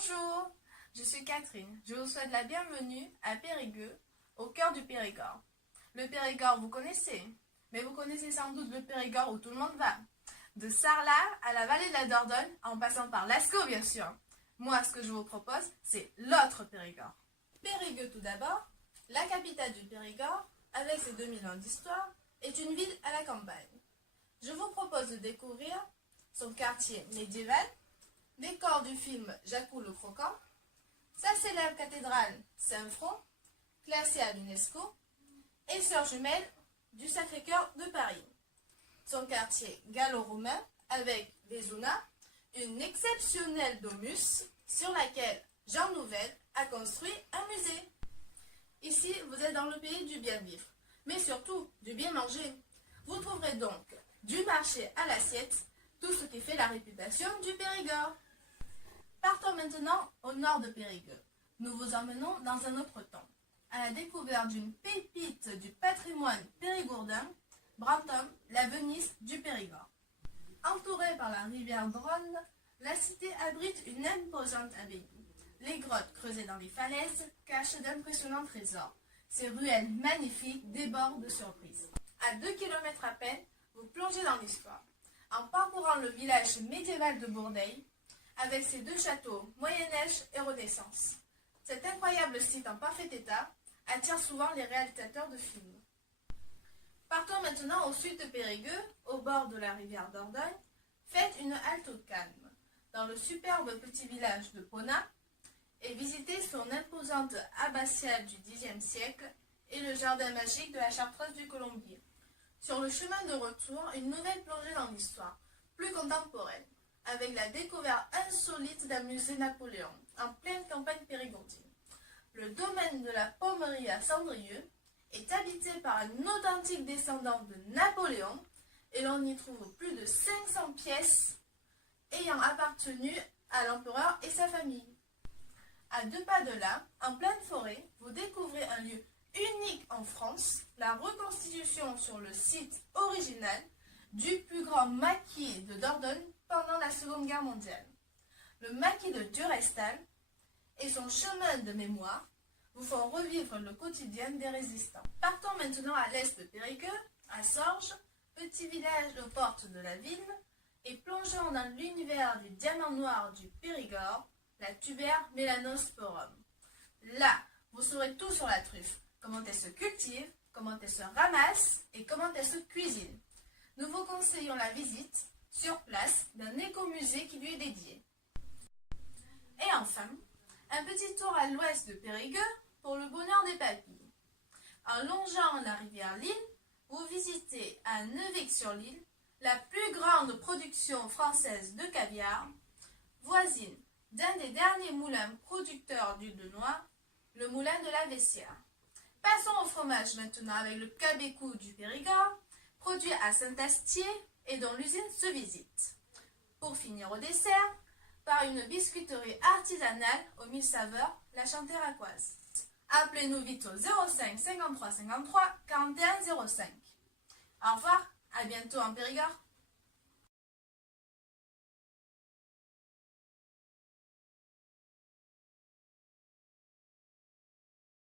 Bonjour, je suis Catherine. Je vous souhaite la bienvenue à Périgueux, au cœur du Périgord. Le Périgord, vous connaissez, mais vous connaissez sans doute le Périgord où tout le monde va. De Sarlat à la vallée de la Dordogne, en passant par Lascaux, bien sûr. Moi, ce que je vous propose, c'est l'autre Périgord. Périgueux tout d'abord, la capitale du Périgord, avec ses 2000 ans d'histoire, est une ville à la campagne. Je vous propose de découvrir son quartier médiéval, décor du film Jacou le Croquant, sa célèbre cathédrale Saint-Front, classée à l'UNESCO, et sœur jumelle du Sacré-Cœur de Paris. Son quartier gallo-romain avec Bézouna, une exceptionnelle domus sur laquelle Jean Nouvel a construit un musée. Ici, vous êtes dans le pays du bien vivre, mais surtout du bien manger. Vous trouverez donc du marché à l'assiette, tout ce qui fait la réputation du Périgord. Partons maintenant au nord de Périgueux. Nous vous emmenons dans un autre temps, à la découverte d'une pépite du patrimoine périgourdin, Brantôme, la Venise du Périgord. Entourée par la rivière Dronne, la cité abrite une imposante abbaye. Les grottes creusées dans les falaises cachent d'impressionnants trésors. Ces ruelles magnifiques débordent de surprises. À 2 kilomètres à peine, vous plongez dans l'histoire, en parcourant le village médiéval de Bourdeil, avec ses 2 châteaux, Moyen-Âge et Renaissance. Cet incroyable site en parfait état attire souvent les réalisateurs de films. Partons maintenant au sud de Périgueux, au bord de la rivière Dordogne. Faites une halte au calme, dans le superbe petit village de Pona, et visitez son imposante abbatiale du Xe siècle et le jardin magique de la Chartreuse du Colombier. Sur le chemin de retour, une nouvelle plongée dans l'histoire, plus contemporaine, avec la découverte insolite d'un musée Napoléon, en pleine campagne périgourdine. Le domaine de la Pommerie à Cendrieux est habité par un authentique descendant de Napoléon, et l'on y trouve plus de 500 pièces ayant appartenu à l'empereur et sa famille. À 2 pas de là, en pleine forêt, vous découvrez un lieu unique en France, la reconstitution sur le site original du plus grand maquis de Dordogne pendant la Seconde Guerre mondiale. Le maquis de Durestal et son chemin de mémoire vous font revivre le quotidien des résistants. Partons maintenant à l'est de Périgueux, à Sorges, petit village aux portes de la ville, et plongeons dans l'univers des diamants noirs du Périgord, la Tuber melanosporum. Là, vous saurez tout sur la truffe, comment elle se cultive, comment elle se ramasse et comment elle se cuisine. Nous vous conseillons la visite, sur place, d'un écomusée qui lui est dédié. Et enfin, un petit tour à l'ouest de Périgueux pour le bonheur des papilles. En longeant la rivière Lille, vous visitez à Neuvic-sur-l'Île la plus grande production française de caviar, voisine d'un des derniers moulins producteurs d'huile de noix, le moulin de la Vessière. Passons au fromage maintenant avec le Cabécou du Périgord, produit à Saint-Astier et dont l'usine se visite. Pour finir au dessert, par une biscuiterie artisanale aux 1000 saveurs, la Chanteracoise. Appelez-nous vite au 05 53 53 41 05. Au revoir, à bientôt en Périgord.